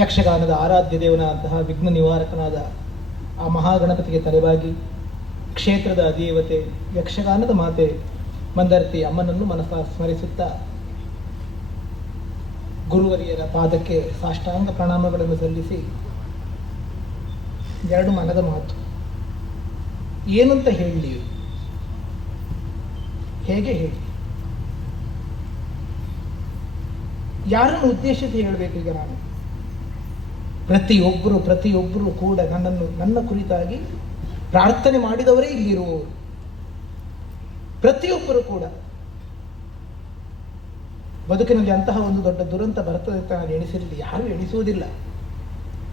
ಯಕ್ಷಗಾನದ ಆರಾಧ್ಯ ದೇವನಾದಂತಹ ವಿಘ್ನ ನಿವಾರಕನಾದ ಆ ಮಹಾಗಣಪತಿಗೆ ತಲೆಬಾಗಿ ಕ್ಷೇತ್ರದ ಅಧಿದೇವತೆ ಯಕ್ಷಗಾನದ ಮಾತೆ ಮಂದರ್ತಿ ಅಮ್ಮನನ್ನು ಮನಸ್ಸ ಸ್ಮರಿಸುತ್ತಾ ಗುರುವರಿಯರ ಪಾದಕ್ಕೆ ಸಾಷ್ಟಾಂಗ ಪ್ರಣಾಮಗಳನ್ನು ಸಲ್ಲಿಸಿ ಎರಡು ಮನದ ಮಾತು. ಏನಂತ ಹೇಳಿ, ಹೇಗೆ ಹೇಳಿ, ಯಾರನ್ನು ಉದ್ದೇಶಿಸಿ ಹೇಳಬೇಕು? ಈಗ ನಾನು ಪ್ರತಿಯೊಬ್ಬರು ಕೂಡ ನನ್ನ ಕುರಿತಾಗಿ ಪ್ರಾರ್ಥನೆ ಮಾಡಿದವರೇ ಇಲ್ಲಿರುವವರು. ಪ್ರತಿಯೊಬ್ಬರು ಕೂಡ ಬದುಕಿನಲ್ಲಿ ಅಂತಹ ಒಂದು ದೊಡ್ಡ ದುರಂತ ಬರ್ತದೆ ಅಂತ ನಾನು ಎಣಿಸಿರಲಿಲ್ಲ. ಯಾರೂ ಎಣಿಸುವುದಿಲ್ಲ.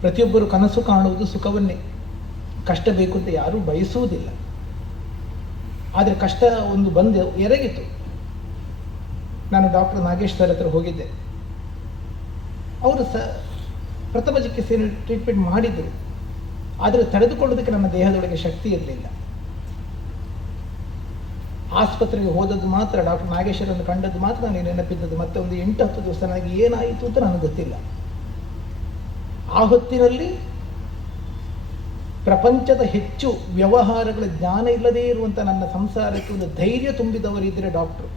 ಪ್ರತಿಯೊಬ್ಬರು ಕನಸು ಕಾಣುವುದು ಸುಖವನ್ನೇ. ಕಷ್ಟ ಬೇಕು ಅಂತ ಯಾರೂ ಬಯಸುವುದಿಲ್ಲ. ಆದರೆ ಕಷ್ಟ ಒಂದು ಬಂದು ಎರಗಿತು. ನಾನು ಡಾಕ್ಟರ್ ನಾಗೇಶ್ ಸರ್ ಹತ್ರ ಹೋಗಿದ್ದೆ. ಅವರು ಪ್ರಥಮ ಚಿಕಿತ್ಸೆಯನ್ನು ಟ್ರೀಟ್ಮೆಂಟ್ ಮಾಡಿದರು. ಆದರೆ ತಡೆದುಕೊಳ್ಳೋದಕ್ಕೆ ನನ್ನ ದೇಹದೊಳಗೆ ಶಕ್ತಿ ಇರಲಿಲ್ಲ. ಆಸ್ಪತ್ರೆಗೆ ಹೋದದ್ದು ಮಾತ್ರ, ಡಾಕ್ಟರ್ ನಾಗೇಶ್ವರನ್ನು ಕಂಡದ್ದು ಮಾತ್ರ ನನಗೆ ನೆನಪಿದ್ದದ್ದು. ಮತ್ತೆ ಒಂದು 8-10 ದಿವಸ ನನಗೆ ಏನಾಯಿತು ಅಂತ ನನಗೆ ಗೊತ್ತಿಲ್ಲ. ಆ ಹೊತ್ತಿನಲ್ಲಿ ಪ್ರಪಂಚದ ಹೆಚ್ಚು ವ್ಯವಹಾರಗಳ ಜ್ಞಾನ ಇಲ್ಲದೇ ಇರುವಂಥ ನನ್ನ ಸಂಸಾರಕ್ಕೆ ಒಂದು ಧೈರ್ಯ ತುಂಬಿದವರಿದ್ದರೆ ಡಾಕ್ಟರ್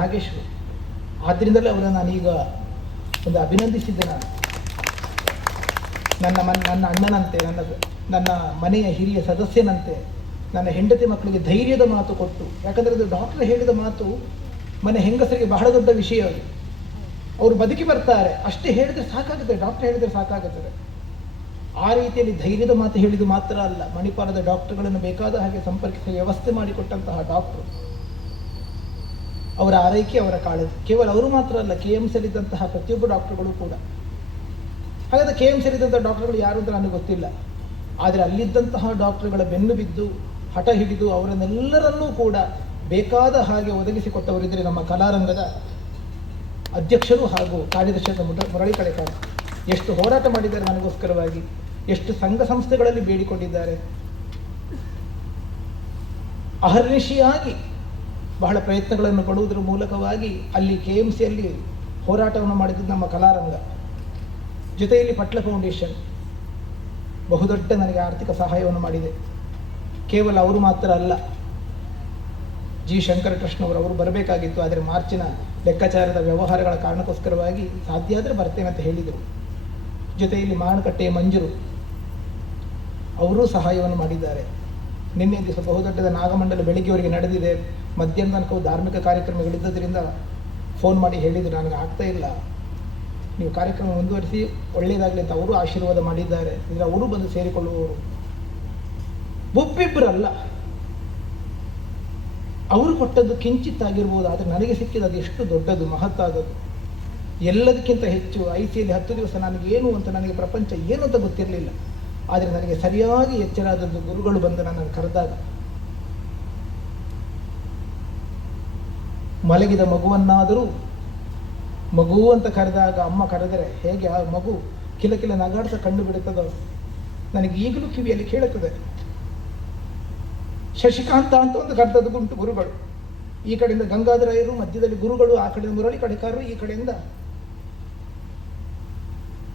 ನಾಗೇಶ್ವರ್. ಆದ್ದರಿಂದಲೇ ಅವರನ್ನು ನಾನೀಗ ಒಂದು ಅಭಿನಂದಿಸಿದ್ದೆ. ನನ್ನ ಅಣ್ಣನಂತೆ, ನನ್ನ ಮನೆಯ ಹಿರಿಯ ಸದಸ್ಯನಂತೆ ನನ್ನ ಹೆಂಡತಿ ಮಕ್ಕಳಿಗೆ ಧೈರ್ಯದ ಮಾತು ಕೊಟ್ಟು, ಯಾಕಂದರೆ ಅದು ಡಾಕ್ಟರ್ ಹೇಳಿದ ಮಾತು ಮನೆ ಹೆಂಗಸರಿಗೆ ಬಹಳ ದೊಡ್ಡ ವಿಷಯ. ಅದು ಅವರು ಬದುಕಿ ಬರ್ತಾರೆ, ಅಷ್ಟೇ ಹೇಳಿದರೆ ಸಾಕಾಗುತ್ತೆ, ಡಾಕ್ಟರ್ ಹೇಳಿದರೆ ಸಾಕಾಗುತ್ತದೆ. ಆ ರೀತಿಯಲ್ಲಿ ಧೈರ್ಯದ ಮಾತು ಹೇಳಿದ್ದು ಮಾತ್ರ ಅಲ್ಲ, ಮಣಿಪಾಲದ ಡಾಕ್ಟರ್ಗಳನ್ನು ಬೇಕಾದ ಹಾಗೆ ಸಂಪರ್ಕಿಸಿ ವ್ಯವಸ್ಥೆ ಮಾಡಿಕೊಟ್ಟಂತಹ ಡಾಕ್ಟರು, ಅವರ ಆರೈಕೆ, ಅವರ ಕಾಳಜಿ. ಕೇವಲ ಅವರು ಮಾತ್ರ ಅಲ್ಲ, KMC ಯಲ್ಲಿದ್ದಂತಹ ಪ್ರತಿಯೊಬ್ಬ ಡಾಕ್ಟರ್ಗಳು ಕೂಡ. ಹಾಗಾದರೆ KMC ಯಲ್ಲಿದ್ದಂಥ ಡಾಕ್ಟರ್ಗಳು ಯಾರು ಅಂತ ನನಗೆ ಗೊತ್ತಿಲ್ಲ. ಆದರೆ ಅಲ್ಲಿದ್ದಂತಹ ಡಾಕ್ಟರ್ಗಳ ಬೆನ್ನು ಬಿದ್ದು ಹಠ ಹಿಡಿದು ಅವರನ್ನೆಲ್ಲರನ್ನೂ ಕೂಡ ಬೇಕಾದ ಹಾಗೆ ಒದಗಿಸಿಕೊಟ್ಟವರಿದ್ದರೆ ನಮ್ಮ ಕಲಾರಂಗದ ಅಧ್ಯಕ್ಷರು ಹಾಗೂ ಕಾರ್ಯದರ್ಶಿಯಾದ ಮುರಳಿ ಕಳೆಕಾರ. ಎಷ್ಟು ಹೋರಾಟ ಮಾಡಿದ್ದಾರೆ ನನಗೋಸ್ಕರವಾಗಿ, ಎಷ್ಟು ಸಂಘ ಸಂಸ್ಥೆಗಳಲ್ಲಿ ಬೇಡಿಕೊಂಡಿದ್ದಾರೆ. ಅಹರ್ನಿಶಿಯಾಗಿ ಬಹಳ ಪ್ರಯತ್ನಗಳನ್ನು ಪಡುವುದರ ಮೂಲಕವಾಗಿ ಅಲ್ಲಿ KMC ಯಲ್ಲಿ ಹೋರಾಟವನ್ನು ಮಾಡಿದ್ದು ನಮ್ಮ ಕಲಾರಂಗ. ಜೊತೆಯಲ್ಲಿ ಪಟ್ಲ ಫೌಂಡೇಶನ್ ಬಹುದೊಡ್ಡ ನನಗೆ ಆರ್ಥಿಕ ಸಹಾಯವನ್ನು ಮಾಡಿದೆ. ಕೇವಲ ಅವರು ಮಾತ್ರ ಅಲ್ಲ, G. ಶಂಕರ ಟ್ರಸ್ಟ್ನವರು ಬರಬೇಕಾಗಿತ್ತು. ಆದರೆ ಮಾರ್ಚಿನ ಲೆಕ್ಕಾಚಾರದ ವ್ಯವಹಾರಗಳ ಕಾರಣಕ್ಕೋಸ್ಕರವಾಗಿ ಸಾಧ್ಯ ಆದರೆ ಬರ್ತೇನೆ ಅಂತ ಹೇಳಿದರು. ಜೊತೆಯಲ್ಲಿ ಮಾನಕಟ್ಟೆಯ ಮಂಜೂರು ಅವರೂ ಸಹಾಯವನ್ನು ಮಾಡಿದ್ದಾರೆ. ನಿನ್ನೆ ದಿವಸ ಬಹುದೊಡ್ಡದ ನಾಗಮಂಡಲ ಬೆಳಿಗ್ಗೆವರೆಗೆ ನಡೆದಿದೆ. ಮಧ್ಯಾಹ್ನ ತನಕ ಧಾರ್ಮಿಕ ಕಾರ್ಯಕ್ರಮಗಳಿದ್ದರಿಂದ ಫೋನ್ ಮಾಡಿ ಹೇಳಿದರು, ನನಗೆ ಆಗ್ತಾ ಇಲ್ಲ, ನೀವು ಕಾರ್ಯಕ್ರಮ ಮುಂದುವರಿಸಿ ಒಳ್ಳೆಯದಾಗಲಿ ಅಂತ ಅವರು ಆಶೀರ್ವಾದ ಮಾಡಿದ್ದಾರೆ. ಅಂದರೆ ಅವರು ಬಂದು ಸೇರಿಕೊಳ್ಳುವವರು ಒಬ್ಬಿಬ್ಬರಲ್ಲ. ಅವರು ಕೊಟ್ಟದ್ದು ಕಿಂಚಿತ್ತಾಗಿರ್ಬೋದು, ಆದರೆ ನನಗೆ ಸಿಕ್ಕಿದ್ದು ಅದು ಎಷ್ಟು ದೊಡ್ಡದು, ಮಹತ್ತಾದದ್ದು. ಎಲ್ಲದಕ್ಕಿಂತ ಹೆಚ್ಚು ICಯಲ್ಲಿ 10 ದಿವಸ ನನಗೇನು ಅಂತ, ನನಗೆ ಪ್ರಪಂಚ ಏನು ಅಂತ ಗೊತ್ತಿರಲಿಲ್ಲ. ಆದರೆ ನನಗೆ ಸರಿಯಾಗಿ ಎಚ್ಚರಾದದ್ದು ಗುರುಗಳು ಬಂದು ನನ್ನನ್ನು ಕರೆದಾಗ. ಮಲಗಿದ ಮಗುವನ್ನಾದರೂ ಮಗು ಅಂತ ಕರೆದಾಗ, ಅಮ್ಮ ಕರೆದರೆ ಹೇಗೆ ಆ ಮಗು ಕಿಲಕಿಲ ನಗಾಡ್ತಾ ಕಂಡು ಬಿಡುತ್ತದೋ, ನನಗೆ ಈಗಲೂ ಕಿವಿಯಲ್ಲಿ ಕೇಳುತ್ತದೆ. ಶಶಿಕಾಂತ ಅಂತ ಒಂದು ಕರೆದದ್ದು ಗುಂಟು ಗುರುಗಳು. ಈ ಕಡೆಯಿಂದ ಗಂಗಾಧರಾಯರು, ಮಧ್ಯದಲ್ಲಿ ಗುರುಗಳು, ಆ ಕಡೆಯಿಂದ ಮುರಳಿ ಕಡೆಕಾರರು, ಈ ಕಡೆಯಿಂದ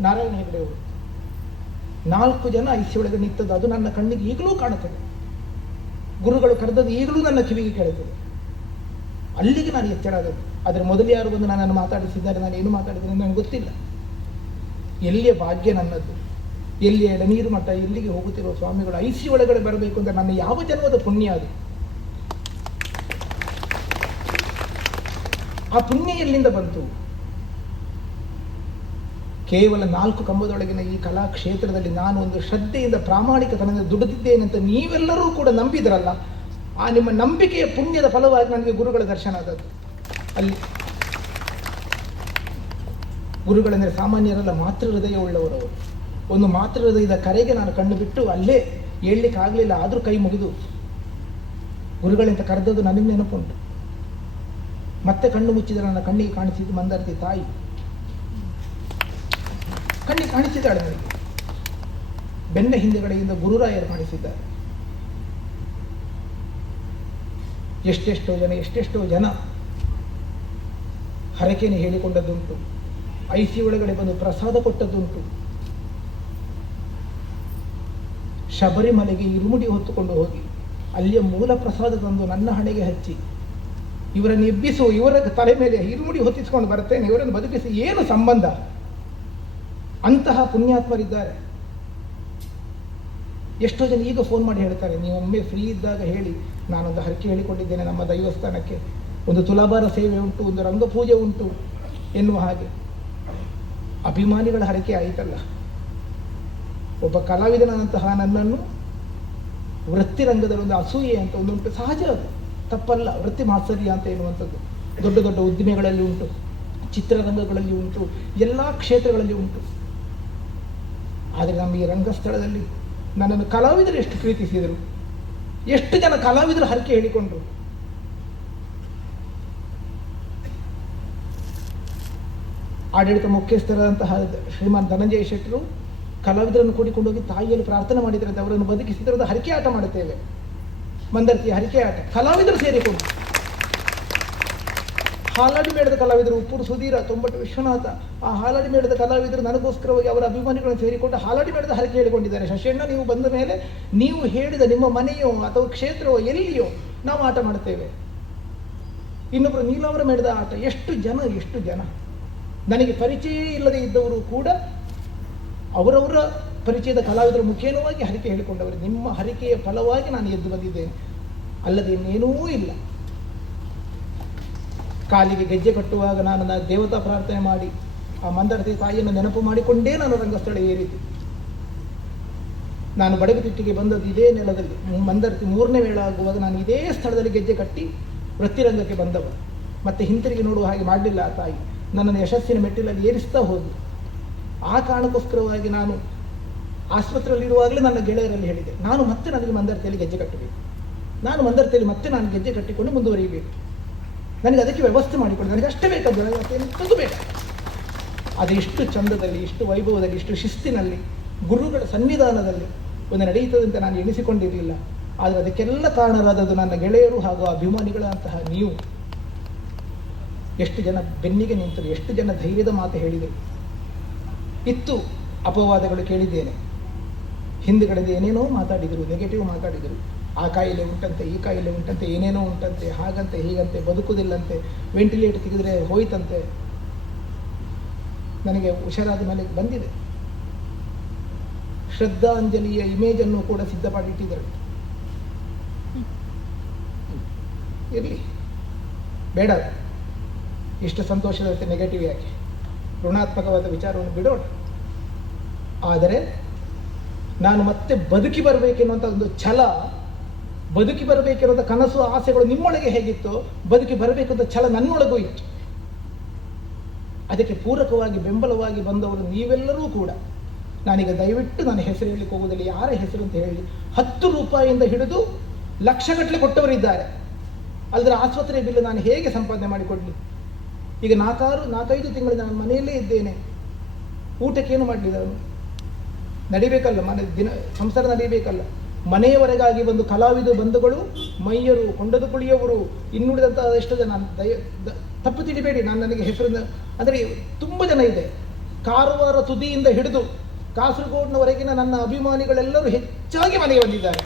ನಾರಾಯಣ ಹೆಗಡೆಯವರು. 4 ಜನ IC ಒಳಗೆ ನಿಂತದ್ದು. ಅದು ನನ್ನ ಕಣ್ಣಿಗೆ ಈಗಲೂ ಕಾಣುತ್ತದೆ. ಗುರುಗಳು ಕರೆದದ್ದು ಈಗಲೂ ನನ್ನ ಕಿವಿಗೆ ಕೇಳುತ್ತದೆ. ಅಲ್ಲಿಗೆ ನಾನು ಎಚ್ಚರಾದದ್ದು. ಆದರೆ ಮೊದಲು ಯಾರು ಬಂದು ನನ್ನನ್ನು ಮಾತಾಡಿಸಿದ್ದಾರೆ, ನಾನು ಏನು ಮಾತಾಡಿದ್ದೇನೆ ನನಗೆ ಗೊತ್ತಿಲ್ಲ. ಎಲ್ಲಿಯ ಭಾಗ್ಯ ನನ್ನದು, ಎಲ್ಲಿಯ ಎಳನೀರು ಮಠ, ಎಲ್ಲಿಗೆ ಹೋಗುತ್ತಿರುವ ಸ್ವಾಮಿಗಳು IC ಒಳಗಡೆ ಬರಬೇಕು ಅಂತ ನನ್ನ ಯಾವ ಜನ್ಮದ ಪುಣ್ಯ ಅದು. ಆ ಪುಣ್ಯ ಎಲ್ಲಿಂದ ಬಂತು? ಕೇವಲ 4 ಕಂಬದೊಳಗಿನ ಈ ಕಲಾ ಕ್ಷೇತ್ರದಲ್ಲಿ ನಾನು ಒಂದು ಶ್ರದ್ಧೆಯಿಂದ ಪ್ರಾಮಾಣಿಕತನದಿಂದ ದುಡಿದಿದ್ದೇನೆ ಅಂತ ನೀವೆಲ್ಲರೂ ಕೂಡ ನಂಬಿದ್ರಲ್ಲ, ಆ ನಿಮ್ಮ ನಂಬಿಕೆಯ ಪುಣ್ಯದ ಫಲವಾಗಿ ನನಗೆ ಗುರುಗಳ ದರ್ಶನ ಆದದ್ದು. ಅಲ್ಲಿ ಗುರುಗಳೆಂದರೆ ಸಾಮಾನ್ಯರಲ್ಲ, ಮಾತೃ ಹೃದಯ ಉಳ್ಳವರವರು. ಒಂದು ಮಾತೃ ಹೃದಯದ ಕರೆಗೆ ನಾನು ಕಣ್ಣು ಬಿಟ್ಟು ಅಲ್ಲೇ ಹೇಳಲಿಕ್ಕೆ ಆಗಲಿಲ್ಲ, ಆದರೂ ಕೈ ಮುಗಿದು ಗುರುಗಳಿಂದ ಕರೆದದ್ದು ನನಗೆ ನೆನಪುಂಟು. ಮತ್ತೆ ಕಣ್ಣು ಮುಚ್ಚಿದರೆ ನನ್ನ ಕಣ್ಣಿಗೆ ಕಾಣಿಸಿದ್ದು ಮಂದರ್ತಿ ತಾಯಿ. ಕಣ್ಣಿಗೆ ಕಾಣಿಸಿದ್ದಾಳೆ ನನಗೆ. ಬೆನ್ನ ಹಿಂದೆಗಡೆಯಿಂದ ಗುರುರಾಯರು ಕಾಣಿಸಿದ್ದಾರೆ. ಎಷ್ಟೆಷ್ಟೋ ಜನ ಹರಕೆಯನ್ನು ಹೇಳಿಕೊಂಡದ್ದುಂಟು. IC ಒಳಗಡೆ ಬಂದು ಪ್ರಸಾದ ಕೊಟ್ಟದ್ದುಂಟು. ಶಬರಿಮಲೆಗೆ ಇರುಮುಡಿ ಹೊತ್ತುಕೊಂಡು ಹೋಗಿ ಅಲ್ಲಿಯ ಮೂಲ ಪ್ರಸಾದ ತಂದು ನನ್ನ ಹಣೆಗೆ ಹಚ್ಚಿ ಇವರನ್ನು ಎಬ್ಬಿಸು, ಇವರ ತಲೆ ಮೇಲೆ ಇರುಮುಡಿ ಹೊತ್ತಿಸ್ಕೊಂಡು ಬರ್ತೇನೆ, ಇವರನ್ನು ಬದುಕಿಸಿ, ಏನು ಸಂಬಂಧ? ಅಂತಹ ಪುಣ್ಯಾತ್ಮರಿದ್ದಾರೆ. ಎಷ್ಟೋ ಜನ ಈಗ ಫೋನ್ ಮಾಡಿ ಹೇಳ್ತಾರೆ, ನೀವೊಮ್ಮೆ ಫ್ರೀ ಇದ್ದಾಗ ಹೇಳಿ, ನಾನೊಂದು ಹರಕೆ ಹೇಳಿಕೊಂಡಿದ್ದೇನೆ ನಮ್ಮ ದೈವಸ್ಥಾನಕ್ಕೆ, ಒಂದು ತುಲಾಭಾರ ಸೇವೆ ಉಂಟು, ಒಂದು ರಂಗಪೂಜೆ ಉಂಟು ಎನ್ನುವ ಹಾಗೆ. ಅಭಿಮಾನಿಗಳ ಹರಕೆ ಆಯಿತಲ್ಲ. ಒಬ್ಬ ಕಲಾವಿದನಂತಹ ನನ್ನನ್ನು ವೃತ್ತಿ ರಂಗದಲ್ಲಿ ಒಂದು ಅಸೂಯೆ ಅಂತ ಒಂದುಂಟು, ಸಹಜ, ಅದು ತಪ್ಪಲ್ಲ. ವೃತ್ತಿ ಮಾತ್ಸರ್ಯ ಅಂತ ಎನ್ನುವಂಥದ್ದು ದೊಡ್ಡ ದೊಡ್ಡ ಉದ್ದಿಮೆಗಳಲ್ಲಿ ಉಂಟು, ಚಿತ್ರರಂಗಗಳಲ್ಲಿ ಉಂಟು, ಎಲ್ಲ ಕ್ಷೇತ್ರಗಳಲ್ಲಿ ಉಂಟು. ಆದರೆ ನಮ್ಮ ಈ ರಂಗಸ್ಥಳದಲ್ಲಿ ನನ್ನನ್ನು ಕಲಾವಿದರು ಎಷ್ಟು ಪ್ರೀತಿಸಿದರು, ಎಷ್ಟು ಜನ ಕಲಾವಿದರು ಹರಕೆ ಹೇಳಿಕೊಂಡ್ರು. ಆಡಳಿತ ಮುಖ್ಯಸ್ಥರಾದಂತಹ ಶ್ರೀಮಾನ್ ಧನಂಜಯ ಶೆಟ್ಟರು ಕಲಾವಿದರನ್ನು ಕೂಡಿಕೊಂಡೋಗಿ ತಾಯಿಯಲ್ಲಿ ಪ್ರಾರ್ಥನೆ ಮಾಡಿದ್ರಂತೆ, ಅವರನ್ನು ಬದುಕಿಸಿದ್ರದ ಹರಕೆ ಆಟ ಮಾಡುತ್ತೇವೆ, ಮಂದರ್ತಿ ಹರಕೆ ಆಟ, ಕಲಾವಿದರು ಸೇರಿಕೊಂಡು. ಹಾಲಾಡಿ ಮೇಳದ ಕಲಾವಿದರು ಉಪ್ಪೂರು ಸುಧೀರ, ತೊಂಬಟ್ಟು ವಿಶ್ವನಾಥ, ಆ ಹಾಲಾಡಿ ಮೇಳದ ಕಲಾವಿದರು ನನಗೋಸ್ಕರವಾಗಿ ಅವರ ಅಭಿಮಾನಿಗಳನ್ನು ಸೇರಿಕೊಂಡು ಹಾಲಾಡಿ ಮೇಳದ ಹರಕೆ ಹೇಳಿಕೊಂಡಿದ್ದಾರೆ. ಶಶಿಯಣ್ಣ, ನೀವು ಬಂದ ಮೇಲೆ ನೀವು ಹೇಳಿದ ನಿಮ್ಮ ಮನೆಯೋ ಅಥವಾ ಕ್ಷೇತ್ರವೋ ಎಲ್ಲಿಯೋ ನಾವು ಆಟ ಮಾಡುತ್ತೇವೆ. ಇನ್ನೊಬ್ಬರು ನೀಲಾವರ ಮೇಳದ ಆಟ, ಎಷ್ಟು ಜನ ನನಗೆ ಪರಿಚಯ ಇಲ್ಲದೆ ಇದ್ದವರು ಕೂಡ ಅವರವರ ಪರಿಚಯದ ಕಲಾವಿದರ ಮುಖೇನವಾಗಿ ಹರಕೆ ಹೇಳಿಕೊಂಡವರು. ನಿಮ್ಮ ಹರಕೆಯ ಫಲವಾಗಿ ನಾನು ಎದ್ದು ಬಂದಿದ್ದೇನೆ, ಅಲ್ಲದೆ ಇನ್ನೇನೂ ಇಲ್ಲ. ಕಾಲಿಗೆ ಗೆಜ್ಜೆ ಕಟ್ಟುವಾಗ ನಾನು ದೇವತಾ ಪ್ರಾರ್ಥನೆ ಮಾಡಿ ಆ ಮಂದರತಿ ತಾಯಿಯನ್ನು ನೆನಪು ಮಾಡಿಕೊಂಡೇ ನಾನು ರಂಗಸ್ಥಳ ಏರಿದ್ದು. ನಾನು ಬಡಗುತಿಟ್ಟಿಗೆ ಬಂದದ್ದು ಇದೇ ನೆಲದಲ್ಲಿ. ಮಂದರತಿ 3ನೇ ಮೇಳ ಆಗುವಾಗ ನಾನು ಇದೇ ಸ್ಥಳದಲ್ಲಿ ಗೆಜ್ಜೆ ಕಟ್ಟಿ ವೃತ್ತಿರಂಗಕ್ಕೆ ಬಂದವ. ಮತ್ತೆ ಹಿಂತಿರುಗಿ ನೋಡುವ ಹಾಗೆ ಮಾಡಲಿಲ್ಲ ಆ ತಾಯಿ, ನನ್ನನ್ನು ಯಶಸ್ಸಿನ ಮೆಟ್ಟಿಲಲ್ಲಿ ಏರಿಸ್ತಾ ಹೋಗಿ. ಆ ಕಾರಣಕ್ಕೋಸ್ಕರವಾಗಿ ನಾನು ಆಸ್ಪತ್ರೆಯಲ್ಲಿರುವಾಗಲೇ ನನ್ನ ಗೆಳೆಯರಲ್ಲಿ ಹೇಳಿದೆ, ನನಗೆ ಮಂದರತಿಯಲ್ಲಿ ಗೆಜ್ಜೆ ಕಟ್ಟಬೇಕು, ನಾನು ಮಂದರತಿಯಲ್ಲಿ ನಾನು ಗೆಜ್ಜೆ ಕಟ್ಟಿಕೊಂಡು ಮುಂದುವರಿಯಬೇಕು, ನನಗೆ ಅದಕ್ಕೆ ವ್ಯವಸ್ಥೆ ಮಾಡಿಕೊಂಡು, ನನಗೆ ಅಷ್ಟೇ ಬೇಕಾದ ಎಂಥದ್ದು ಬೇಡ. ಅದೆಷ್ಟು ಚಂದದಲ್ಲಿ, ಇಷ್ಟು ವೈಭವದಲ್ಲಿ, ಇಷ್ಟು ಶಿಸ್ತಿನಲ್ಲಿ, ಗುರುಗಳ ಸನ್ನಿಧಾನದಲ್ಲಿ ಒಂದು ನಡೆಯುತ್ತದಂತೆ ನಾನು ಎಣಿಸಿಕೊಂಡಿರಲಿಲ್ಲ. ಆದರೆ ಅದಕ್ಕೆಲ್ಲ ಕಾರಣರಾದದ್ದು ನನ್ನ ಗೆಳೆಯರು ಹಾಗೂ ಅಭಿಮಾನಿಗಳಂತಹ ನೀವು. ಎಷ್ಟು ಜನ ಬೆನ್ನಿಗೆ ನಿಂತರು, ಎಷ್ಟು ಜನ ಧೈರ್ಯದ ಮಾತು ಹೇಳಿದರು. ಇತ್ತು ಅಪವಾದಗಳು ಕೇಳಿದ್ದೇನೆ, ಹಿಂದುಗಡೆದು ಏನೇನೋ ಮಾತಾಡಿದರು, ನೆಗೆಟಿವ್ ಮಾತಾಡಿದರು. ಆ ಕಾಯಿಲೆ ಉಂಟಂತೆ, ಈ ಕಾಯಿಲೆ ಉಂಟಂತೆ, ಏನೇನೋ ಉಂಟಂತೆ, ಹಾಗಂತೆ ಹೀಗಂತೆ, ಬದುಕುವುದಿಲ್ಲಂತೆ, ವೆಂಟಿಲೇಟರ್ ತೆಗೆದರೆ ಹೋಯ್ತಂತೆ. ನನಗೆ ಹುಷಾರಾದ ಮೇಲೆ ಬಂದಿದೆ. ಶ್ರದ್ಧಾಂಜಲಿಯ ಇಮೇಜನ್ನು ಕೂಡ ಸಿದ್ಧಪಡಿಟ್ಟಿದ್ದರು. ಇರಲಿ, ಬೇಡ, ಇಷ್ಟು ಸಂತೋಷದ ಜೊತೆ ನೆಗೆಟಿವ್ ಯಾಕೆ, ಋಣಾತ್ಮಕವಾದ ವಿಚಾರವನ್ನು ಬಿಡೋಣ. ಆದರೆ ನಾನು ಮತ್ತೆ ಬದುಕಿ ಬರಬೇಕೆನ್ನುವಂಥ ಒಂದು ಛಲ, ಬದುಕಿ ಬರಬೇಕಿರುವಂಥ ಕನಸು, ಆಸೆಗಳು ನಿಮ್ಮೊಳಗೆ ಹೇಗಿತ್ತೋ ಬದುಕಿ ಬರಬೇಕಂತ ಛಲ ನನ್ನೊಳಗೂ ಇತ್ತು. ಅದಕ್ಕೆ ಪೂರಕವಾಗಿ ಬೆಂಬಲವಾಗಿ ಬಂದವರು ನೀವೆಲ್ಲರೂ ಕೂಡ. ನಾನೀಗ ದಯವಿಟ್ಟು ನನ್ನ ಹೆಸರು ಹೇಳಲಿಕ್ಕೆ ಹೋಗೋದಿಲ್ಲ, ಯಾರ ಹೆಸರು ಅಂತ ಹೇಳಿ. 10 ರೂಪಾಯಿಯಿಂದ ಹಿಡಿದು ಲಕ್ಷಗಟ್ಟಲೆ ಕೊಟ್ಟವರಿದ್ದಾರೆ. ಅಲ್ಲದ್ರೆ ಆಸ್ಪತ್ರೆ ಬಿಲ್ ನಾನು ಹೇಗೆ ಸಂಪಾದನೆ ಮಾಡಿಕೊಡ್ಲಿ? ಈಗ 4-5 ತಿಂಗಳಿಂದ ನಾನು ಮನೆಯಲ್ಲೇ ಇದ್ದೇನೆ, ಊಟಕ್ಕೇನು ಮಾಡಲಿಲ್ಲ. ನಡಿಬೇಕಲ್ಲ, ಸಂಸಾರ ನಡೀಬೇಕಲ್ಲ. ಮನೆಯವರೆಗಾಗಿ ಬಂದು ಕಲಾವಿದ ಬಂಧುಗಳು, ಮೈಯರು, ಕೊಂಡದ ಕುಳಿಯವರು, ಇನ್ನುಳಿದಂತಹ ಎಷ್ಟು ಜನ, ತಪ್ಪು ತಿಳಿಬೇಡಿ, ನನಗೆ ಹೆಸರನ್ನು ಅಂದರೆ ತುಂಬ ಜನ ಇದೆ. ಕಾರವಾರ ತುದಿಯಿಂದ ಹಿಡಿದು ಕಾಸರಗೋಡಿನವರೆಗಿನ ನನ್ನ ಅಭಿಮಾನಿಗಳೆಲ್ಲರೂ ಹೆಚ್ಚಾಗಿ ಮನೆಗೆ ಬಂದಿದ್ದಾರೆ.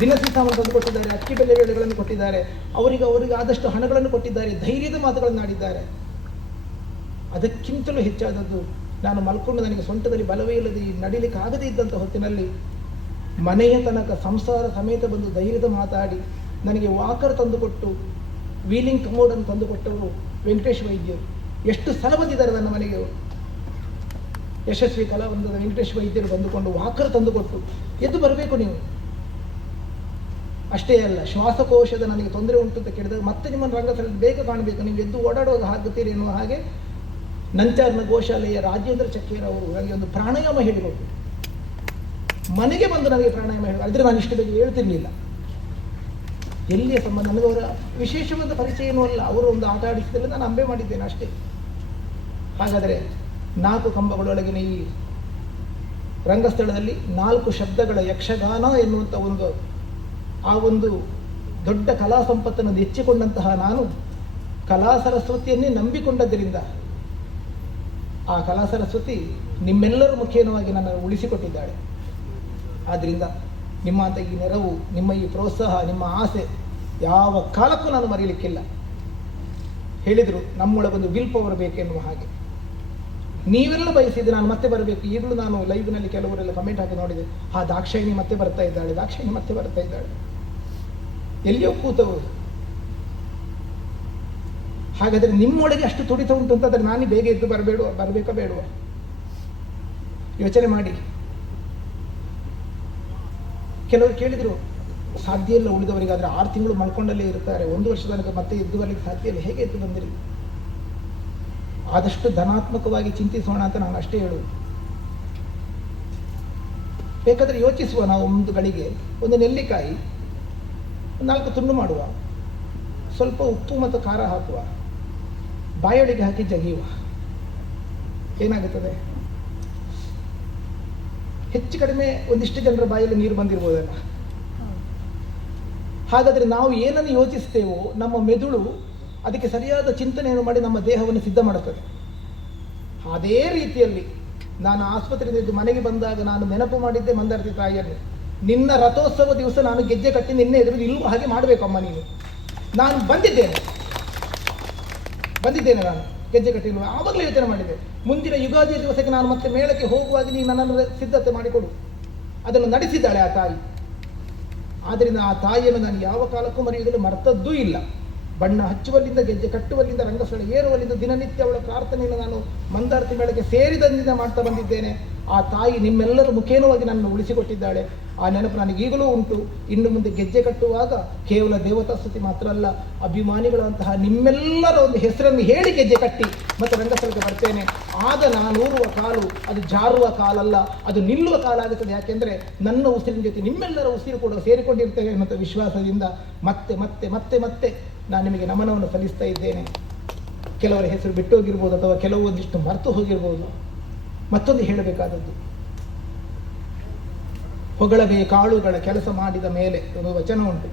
ದಿನಸಿ ಸಾಮಾನು ತಂದು ಕೊಟ್ಟಿದ್ದಾರೆ, ಅಕ್ಕಿ ಬೆಲೆಗಳನ್ನು ಕೊಟ್ಟಿದ್ದಾರೆ, ಅವರಿಗೆ ಆದಷ್ಟು ಹಣಗಳನ್ನು ಕೊಟ್ಟಿದ್ದಾರೆ, ಧೈರ್ಯದ ಮಾತುಗಳನ್ನು ಆಡಿದ್ದಾರೆ. ಅದಕ್ಕಿಂತಲೂ ಹೆಚ್ಚಾದದ್ದು, ನಾನು ಮಲ್ಕೊಂಡು ನನಗೆ ಸೊಂಟದಲ್ಲಿ ಬಲವೇ ಇಲ್ಲದೆ ನಡೀಲಿಕ್ಕೆ ಆಗದೇ ಇದ್ದಂಥ ಹೊತ್ತಿನಲ್ಲಿ ಮನೆಯ ತನಕ ಸಂಸಾರ ಸಮೇತ ಬಂದು ಧೈರ್ಯದ ಮಾತಾಡಿ ನನಗೆ ವಾಕರ್ ತಂದುಕೊಟ್ಟು, ವೀಲಿಂಗ್ ಕಮೋಡನ್ನು ತಂದುಕೊಟ್ಟವರು ವೆಂಕಟೇಶ್ ವೈದ್ಯರು. ಎಷ್ಟು ಸಲ ಬಂದಿದ್ದಾರೆ ನನ್ನ ಮನೆಗೆ. ಯಶಸ್ವಿ ಕಲಾವಂದದ ವೆಂಕಟೇಶ್ ವೈದ್ಯರು ಬಂದುಕೊಂಡು ವಾಕರ್ ತಂದುಕೊಟ್ಟು, ಎದ್ದು ಬರಬೇಕು ನೀವು. ಅಷ್ಟೇ ಅಲ್ಲ, ಶ್ವಾಸಕೋಶದ ನನಗೆ ತೊಂದರೆ ಉಂಟು ಅಂತ ಕೇಳಿದಾಗ ಮತ್ತೆ ನಿಮ್ಮನ್ನು ರಂಗಸ್ಥಳದಲ್ಲಿ ಬೇಗ ಕಾಣಬೇಕು, ನೀವು ಎದ್ದು ಓಡಾಡುವಾಗ ಆಗುತ್ತೀರಿ ಎನ್ನುವ ಹಾಗೆ ನಂಚಾರ್ನ ಗೋಶಾಲೆಯ ರಾಜೇಂದ್ರ ಚಕ್ಕೇರ್ ಅವರು ನನಗೆ ಒಂದು ಪ್ರಾಣಾಯಾಮ ಹೇಳಿಕೊಟ್ಟು, ಮನೆಗೆ ಬಂದು ನನಗೆ ಪ್ರಾಣಾಯಾಮ ಹೇಳಿ. ಆದರೆ ನಾನು ಇಷ್ಟು ಬಗ್ಗೆ ಹೇಳ್ತಿರ್ಲಿಲ್ಲ. ಎಲ್ಲಿಯ ಸಂಬಂಧ, ನನಗೆ ಅವರ ವಿಶೇಷವಾದ ಪರಿಚಯ ಏನೂ ಅಲ್ಲ. ಅವರು ಒಂದು ಆಟ ಆಡಿಸಿದಲ್ಲಿ ನಾನು ಅಂಬೆ ಮಾಡಿದ್ದೇನೆ ಅಷ್ಟೇ. ಹಾಗಾದರೆ 4 ಕಂಬಗಳೊಳಗಿನ ಈ ರಂಗಸ್ಥಳದಲ್ಲಿ 4 ಶಬ್ದಗಳ ಯಕ್ಷಗಾನ ಎನ್ನುವಂಥ ಒಂದು ದೊಡ್ಡ ಕಲಾ ಸಂಪತ್ತನ್ನು ನೆಚ್ಚಿಕೊಂಡಂತಹ ನಾನು ಕಲಾ ಸರಸ್ವತಿಯನ್ನೇ ನಂಬಿಕೊಂಡದ್ದರಿಂದ ಆ ಕಲಾ ಸರಸ್ವತಿ ನಿಮ್ಮೆಲ್ಲರ ಮುಖೇನವಾಗಿ ನನ್ನನ್ನು ಉಳಿಸಿಕೊಟ್ಟಿದ್ದಾಳೆ. ಆದ್ದರಿಂದ ನಿಮ್ಮ ಅಂತ ಈ ನೆರವು, ನಿಮ್ಮ ಈ ಪ್ರೋತ್ಸಾಹ, ನಿಮ್ಮ ಆಸೆ ಯಾವ ಕಾಲಕ್ಕೂ ನಾನು ಮರೀಲಿಕ್ಕಿಲ್ಲ. ಹೇಳಿದರು ನಮ್ಮೊಳಗೊಂದು ವಿಲ್ ಪವರ್ ಬೇಕೆನ್ನುವ ಹಾಗೆ. ನೀವೆಲ್ಲ ಬಯಸಿದ್ರೆ ನಾನು ಮತ್ತೆ ಬರಬೇಕು. ಈಗಲೂ ನಾನು ಲೈವ್ನಲ್ಲಿ ಕೆಲವರೆಲ್ಲ ಕಮೆಂಟ್ ಹಾಕಿ ನೋಡಿದೆ, ದಾಕ್ಷಾಯಿಣಿ ಮತ್ತೆ ಬರ್ತಾ ಇದ್ದಾಳೆ, ದಾಕ್ಷಾಯಿಣಿ ಮತ್ತೆ ಬರ್ತಾ ಇದ್ದಾಳೆ. ಎಲ್ಲಿಯೋ ಕೂತವರು. ಹಾಗಾದರೆ ನಿಮ್ಮೊಳಗೆ ಅಷ್ಟು ತುಡಿತ ಉಂಟು ಅಂತಂದರೆ ನಾನು ಬೇಗ ಎದ್ದು ಬರಬೇಕಾ ಬೇಡುವ? ಯೋಚನೆ ಮಾಡಿ. ಕೆಲವರು ಕೇಳಿದರು, ಸಾಧ್ಯ ಇಲ್ಲ ಉಳಿದವರಿಗಾದ್ರೆ 6 ತಿಂಗಳು ಮಲ್ಕೊಂಡಲ್ಲೇ ಇರ್ತಾರೆ, 1 ವರ್ಷದ ತನಕ ಮತ್ತೆ ಎದ್ದು ಬರಲಿಕ್ಕೆ ಸಾಧ್ಯ ಇಲ್ಲ, ಹೇಗೆ ಎದ್ದು ಬಂದಿರಿ? ಆದಷ್ಟು ಧನಾತ್ಮಕವಾಗಿ ಚಿಂತಿಸೋಣ ಅಂತ ನಾನು ಅಷ್ಟೇ ಹೇಳುವುದು. ಬೇಕಾದರೆ ಯೋಚಿಸುವ, ನಾವು ಒಂದು ಗಳಿಗೆ ಒಂದು ನೆಲ್ಲಿಕಾಯಿ 4 ತುಂಡು ಮಾಡುವ, ಸ್ವಲ್ಪ ಉಪ್ಪು ಮತ್ತು ಖಾರ ಹಾಕುವ, ಬಾಯೊಳಗೆ ಹಾಕಿ ಜಗಿಯುವ, ಏನಾಗುತ್ತದೆ? ಹೆಚ್ಚು ಕಡಿಮೆ ಒಂದಿಷ್ಟು ಜನರ ಬಾಯಲ್ಲಿ ನೀರು ಬಂದಿರ್ಬೋದಲ್ಲ. ಹಾಗಾದರೆ ನಾವು ಏನನ್ನು ಯೋಚಿಸ್ತೇವೋ ನಮ್ಮ ಮೆದುಳು ಅದಕ್ಕೆ ಸರಿಯಾದ ಚಿಂತನೆಯನ್ನು ಮಾಡಿ ನಮ್ಮ ದೇಹವನ್ನು ಸಿದ್ಧ ಮಾಡುತ್ತದೆ. ಅದೇ ರೀತಿಯಲ್ಲಿ ನಾನು ಆಸ್ಪತ್ರೆಯಿಂದ ಮನೆಗೆ ಬಂದಾಗ ನಾನು ನೆನಪು ಮಾಡಿದ್ದೆ ಮಂದಾರ್ತಿ ತಾಯಿಯನ್ನು, ನಿನ್ನ ರಥೋತ್ಸವ ದಿವಸ ನಾನು ಗೆಜ್ಜೆ ಕಟ್ಟಿ ನಿನ್ನೆ ಎದುರು ನಿಲ್ಲುವ ಹಾಗೆ ಮಾಡಬೇಕಮ್ಮ ನೀನು. ನಾನು ಬಂದಿದ್ದೇನೆ ನಾನು ಗೆಜ್ಜೆ ಕಟ್ಟಿರುವ ಆವಾಗಲೇ ಯೋಚನೆ ಮಾಡಿದೆ, ಮುಂದಿನ ಯುಗಾದಿಯ ದಿವಸಕ್ಕೆ ನಾನು ಮತ್ತೆ ಮೇಳಕ್ಕೆ ಹೋಗುವಾಗ ನೀನು ನನ್ನನ್ನು ಸಿದ್ಧತೆ ಮಾಡಿಕೊಡು. ಅದನ್ನು ನಡೆಸಿದ್ದಾಳೆ ಆ ತಾಯಿ. ಆದ್ದರಿಂದ ಆ ತಾಯಿಯನ್ನು ನಾನು ಯಾವ ಕಾಲಕ್ಕೂ ಮರೆಯುವುದರಲ್ಲಿ ಮರ್ತದ್ದೂ ಇಲ್ಲ. ಬಣ್ಣ ಹಚ್ಚುವಲ್ಲಿಂದ, ಗೆಜ್ಜೆ ಕಟ್ಟುವಲ್ಲಿಂದ, ರಂಗಸ್ಥಳ ಏರುವಲ್ಲಿಂದ ದಿನನಿತ್ಯ ಅವಳ ಪ್ರಾರ್ಥನೆಯನ್ನು ನಾನು ಮಂದಾರ್ತಿ ಮೇಳಕ್ಕೆ ಸೇರಿದಂದಿನ ಮಾಡ್ತಾ ಬಂದಿದ್ದೇನೆ. ಆ ತಾಯಿ ನಿಮ್ಮೆಲ್ಲರ ಮುಖೇನವಾಗಿ ನನ್ನನ್ನು ಉಳಿಸಿಕೊಟ್ಟಿದ್ದಾಳೆ. ಆ ನೆನಪು ನನಗೆ ಈಗಲೂ ಉಂಟು. ಇನ್ನು ಮುಂದೆ ಗೆಜ್ಜೆ ಕಟ್ಟುವಾಗ ಕೇವಲ ದೇವತಾ ಸ್ತುತಿ ಮಾತ್ರ ಅಲ್ಲ, ಅಭಿಮಾನಿಗಳಂತಹ ನಿಮ್ಮೆಲ್ಲರ ಒಂದು ಹೆಸರನ್ನು ಹೇಳಿ ಗೆಜ್ಜೆ ಕಟ್ಟಿ ಮತ್ತು ರಂಗಸ್ಥಳಕ್ಕೆ ಬರ್ತೇನೆ. ಆಗ ನಾನು ಊರುವ ಕಾಲು ಅದು ಜಾರುವ ಕಾಲಲ್ಲ, ಅದು ನಿಲ್ಲುವ ಕಾಲ ಆಗುತ್ತದೆ. ಯಾಕೆಂದರೆ ನನ್ನ ಉಸಿರಿನ ಜೊತೆ ನಿಮ್ಮೆಲ್ಲರ ಉಸಿರು ಕೂಡ ಸೇರಿಕೊಂಡಿರ್ತೇವೆ ಅನ್ನೋ ವಿಶ್ವಾಸದಿಂದ ಮತ್ತೆ ಮತ್ತೆ ಮತ್ತೆ ಮತ್ತೆ ನಾನು ನಿಮಗೆ ನಮನವನ್ನು ಸಲ್ಲಿಸ್ತಾ ಇದ್ದೇನೆ. ಕೆಲವರ ಹೆಸರು ಬಿಟ್ಟು ಹೋಗಿರ್ಬೋದು, ಅಥವಾ ಕೆಲವು ಒಂದಿಷ್ಟು ಮರೆತು ಹೋಗಿರ್ಬೋದು. ಮತ್ತೊಂದು ಹೇಳಬೇಕಾದದ್ದು, ಹೊಗಳಬೇಕಾಳುಗಳ ಕೆಲಸ ಮಾಡಿದ ಮೇಲೆ ಒಂದು ವಚನ ಉಂಟು,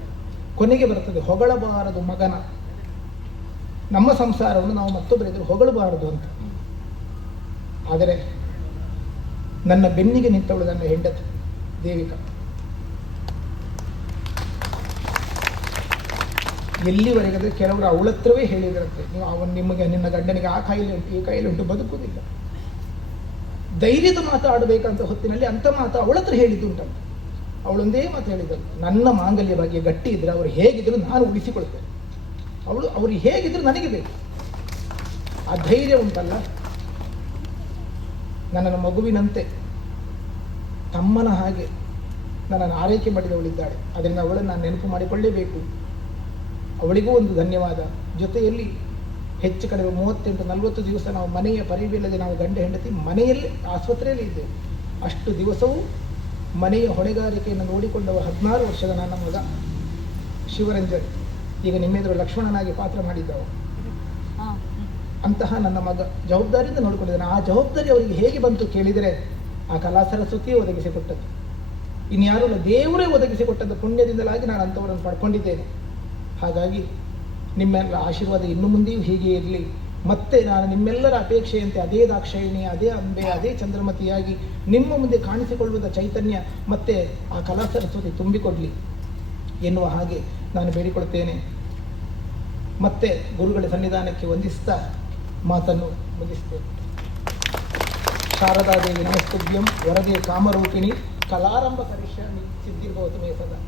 ಕೊನೆಗೆ ಬರ್ತದೆ, ಹೊಗಳಬಾರದು ಮಗನ. ನಮ್ಮ ಸಂಸಾರವನ್ನು ನಾವು ಮತ್ತೊಬ್ಬರೆದುರು ಹೊಗಳಬಾರದು ಅಂತ. ಆದರೆ ನನ್ನ ಬೆನ್ನಿಗೆ ನಿಂತವಳು ನನ್ನ ಹೆಂಡತಿ ದೇವಿಕಾ. ಎಲ್ಲಿವರೆಗಾದ್ರೆ ಕೆಲವರು ಅವಳತ್ರವೇ ಹೇಳಿದ್ರಂತೆ, ನೀವು ನಿಮಗೆ ನಿನ್ನ ಗಂಡನಿಗೆ ಆ ಕಾಯಿಲೆ ಉಂಟು, ಈ ಕಾಯಿಲೆ ಉಂಟು, ಬದುಕುವುದಿಲ್ಲ. ಧೈರ್ಯದ ಮಾತಾಡಬೇಕಂತ ಹೊತ್ತಿನಲ್ಲಿ ಅಂಥ ಮಾತು ಅವಳತ್ರ ಹೇಳಿದ್ದುಂಟಂತ. ಅವಳೊಂದೇ ಮಾತು ಹೇಳಿದ್ದಳು, ನನ್ನ ಮಾಂಗಲ್ಯ ಬಗ್ಗೆ ಗಟ್ಟಿ ಇದ್ರೆ ಅವರು ಹೇಗಿದ್ರು ನಾನು ಉಳಿಸಿಕೊಳ್ತೇನೆ. ಅವರು ಹೇಗಿದ್ರು ನನಗೆ ಬೇಕು. ಆ ಧೈರ್ಯ ಉಂಟಲ್ಲ, ನನ್ನ ಮಗುವಿನಂತೆ ತಮ್ಮನ ಹಾಗೆ ನನ್ನನ್ನು ಆರೈಕೆ ಮಾಡಿದವಳಿದ್ದಾಳೆ. ಅದರಿಂದ ಅವಳನ್ನು ನಾನು ನೆನಪು ಮಾಡಿಕೊಳ್ಳೇಬೇಕು. ಅವಳಿಗೂ ಒಂದು ಧನ್ಯವಾದ. ಜೊತೆಯಲ್ಲಿ ಹೆಚ್ಚು ಕಡಿಮೆ 38-40 ದಿವಸ ನಾವು ಮನೆಯ ಪರಿವಿಲ್ಲದೆ ನಾವು ಗಂಡ ಹೆಂಡತಿ ಮನೆಯಲ್ಲಿ ಆಸ್ಪತ್ರೆಯಲ್ಲಿ ಇದ್ದೇವೆ. ಅಷ್ಟು ದಿವಸವೂ ಮನೆಯ ಹೊಣೆಗಾರಿಕೆಯನ್ನು ನೋಡಿಕೊಂಡವ 16 ವರ್ಷದ ನನ್ನ ಮಗ ಶಿವರಂಜನ್, ಈಗ ನಿಮ್ಮೆದುರು ಲಕ್ಷ್ಮಣನಾಗಿ ಪಾತ್ರ ಮಾಡಿದ್ದವು. ಅಂತಹ ನನ್ನ ಮಗ ಜವಾಬ್ದಾರಿಯಿಂದ ನೋಡಿಕೊಂಡಿದ್ದಾನೆ. ಆ ಜವಾಬ್ದಾರಿ ಅವರಿಗೆ ಹೇಗೆ ಬಂತು ಕೇಳಿದರೆ, ಆ ಕಲಾ ಸರಸ್ವತಿಯೇ ಒದಗಿಸಿಕೊಟ್ಟದ್ದು, ಇನ್ಯಾರೂ ದೇವರೇ ಒದಗಿಸಿಕೊಟ್ಟದ್ದು. ಪುಣ್ಯದಿಂದಲಾಗಿ ನಾನು ಅಂಥವರನ್ನು ಪಡ್ಕೊಂಡಿದ್ದೇನೆ. ಹಾಗಾಗಿ ನಿಮ್ಮೆಲ್ಲರ ಆಶೀರ್ವಾದ ಇನ್ನು ಮುಂದೆಯೂ ಹೀಗೆ ಇರಲಿ. ಮತ್ತೆ ನಾನು ನಿಮ್ಮೆಲ್ಲರ ಅಪೇಕ್ಷೆಯಂತೆ ಅದೇ ದಾಕ್ಷಾಯಿಣಿ, ಅದೇ ಅಂಬೆ, ಅದೇ ಚಂದ್ರಮತಿಯಾಗಿ ನಿಮ್ಮ ಮುಂದೆ ಕಾಣಿಸಿಕೊಳ್ಳುವುದ ಚೈತನ್ಯ ಮತ್ತೆ ಆ ಕಲಾ ಸರಸ್ವತಿ ತುಂಬಿಕೊಡಲಿ ಎನ್ನುವ ಹಾಗೆ ನಾನು ಬೇಡಿಕೊಳ್ತೇನೆ. ಮತ್ತೆ ಗುರುಗಳ ಸನ್ನಿಧಾನಕ್ಕೆ ವಂದಿಸ್ತಾ ಮಾತನ್ನು ಮುಗಿಸ್ತೇನೆ. ಶಾರದಾದೇವಿ ನಮಸ್ತುಭ್ಯಂ, ವರದೆ ಕಾಮರೂಪಿಣಿ, ಕಲಾರಂಭ ಕರಿಷ್ಯಾಮಿ, ಸಿದ್ಧಿರ್ಭವತು ಮೇ ಸದಾ.